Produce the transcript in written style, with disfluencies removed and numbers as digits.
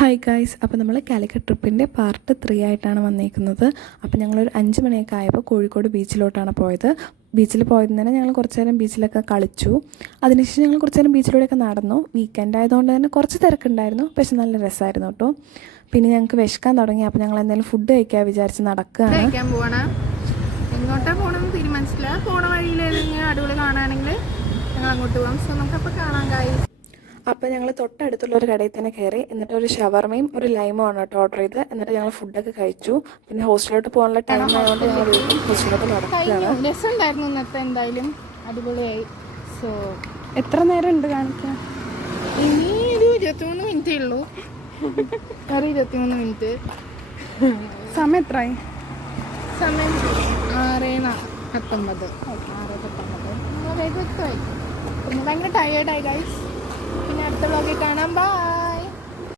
Hi guys, അപ്പോൾ നമ്മൾ Calicut ട്രിപ്പിൻ്റെ part 3 ആയിട്ടാണ് വന്നിരിക്കുന്നത്. അപ്പോൾ ഞങ്ങളൊരു 5 മണിയൊക്കെ ആയപ്പോൾ കോഴിക്കോട് ബീച്ചിലോട്ടാണ് പോയത്. ബീച്ചിൽ പോയതിന് തന്നെ ഞങ്ങൾ കുറച്ച് നേരം ബീച്ചിലൊക്കെ കളിച്ചു. അതിനുശേഷം ഞങ്ങൾ കുറച്ച് നേരം ബീച്ചിലൂടെയൊക്കെ നടന്നു. വീക്കെൻഡ് ആയതുകൊണ്ട് തന്നെ കുറച്ച് തിരക്കുണ്ടായിരുന്നു, പക്ഷെ നല്ല രസമായിരുന്നു കേട്ടോ. പിന്നെ ഞങ്ങൾക്ക് വിശക്കാൻ തുടങ്ങി. അപ്പോൾ ഞങ്ങൾ എന്തെങ്കിലും ഫുഡ് കഴിക്കാൻ വിചാരിച്ച് നടക്കുകയാണ്. എങ്ങോട്ടാ പോകണമെന്ന് തീരുമാനിച്ചില്ല. പോണ വഴിയിൽ ഏതെങ്കിലും അടിപൊളി കാണുകയാണെങ്കിൽ ഞങ്ങൾ അങ്ങോട്ട് പോകാം. സോ നമുക്കപ്പോൾ കാണാൻ കഴിയും. അപ്പോൾ ഞങ്ങൾ തൊട്ടടുത്തുള്ള ഒരു കടയിൽ തന്നെ കയറി. എന്നിട്ട് ഒരു ഷവർമയും ഒരു ലൈമും ആണ് കേട്ടോ ഓർഡർ ചെയ്ത്. എന്നിട്ട് ഞങ്ങൾ ഫുഡൊക്കെ കഴിച്ചു. പിന്നെ ഹോസ്റ്റലിലോട്ട് പോകാനുള്ള ടൈം ആയതുകൊണ്ട് ഞങ്ങൾ ഹോസ്റ്റലിലോട്ട് നടക്കുകയാണ്. രസമുണ്ടായിരുന്നു ഇന്നത്തെ, എന്തായാലും അടിപൊളിയായി. സോ എത്ര നേരം ഉണ്ട് കാണിക്കാൻ? ഇനി ഒരു 23 മിനിറ്റേ ഉള്ളൂ. ഒരു 23 മിനിറ്റ്. സമയം എത്രയായി? സമയം 6:19. 6:19 വേഗം എത്തുമായി. പിന്നെ ഭയങ്കര ടയേർഡായി ഗൈസ്. പിന്നെ അടുത്ത വ്ളോഗിൽ കാണാം. ബൈ.